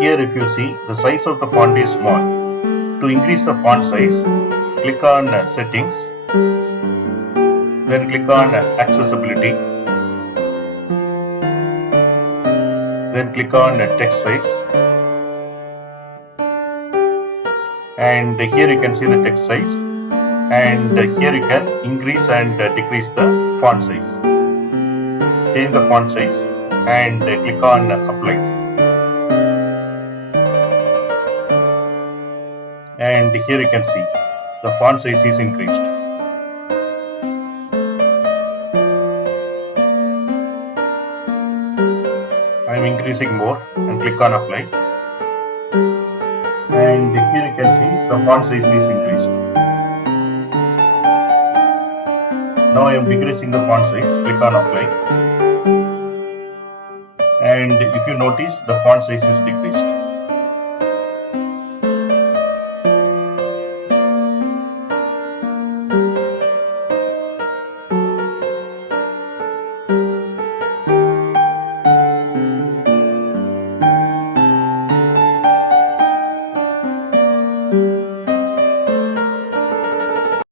Here if you see, the size of the font is small. To increase the font size, click on settings, then click on accessibility, then click on text size, and here you can see the text size, and here you can increase and decrease the font size. Change the font size and click on apply, and here you can see the font size is increased. I am increasing more and click on apply, and here you can see the font size is increased. Now I am decreasing the font size, click on apply, and if you notice the font size is decreased.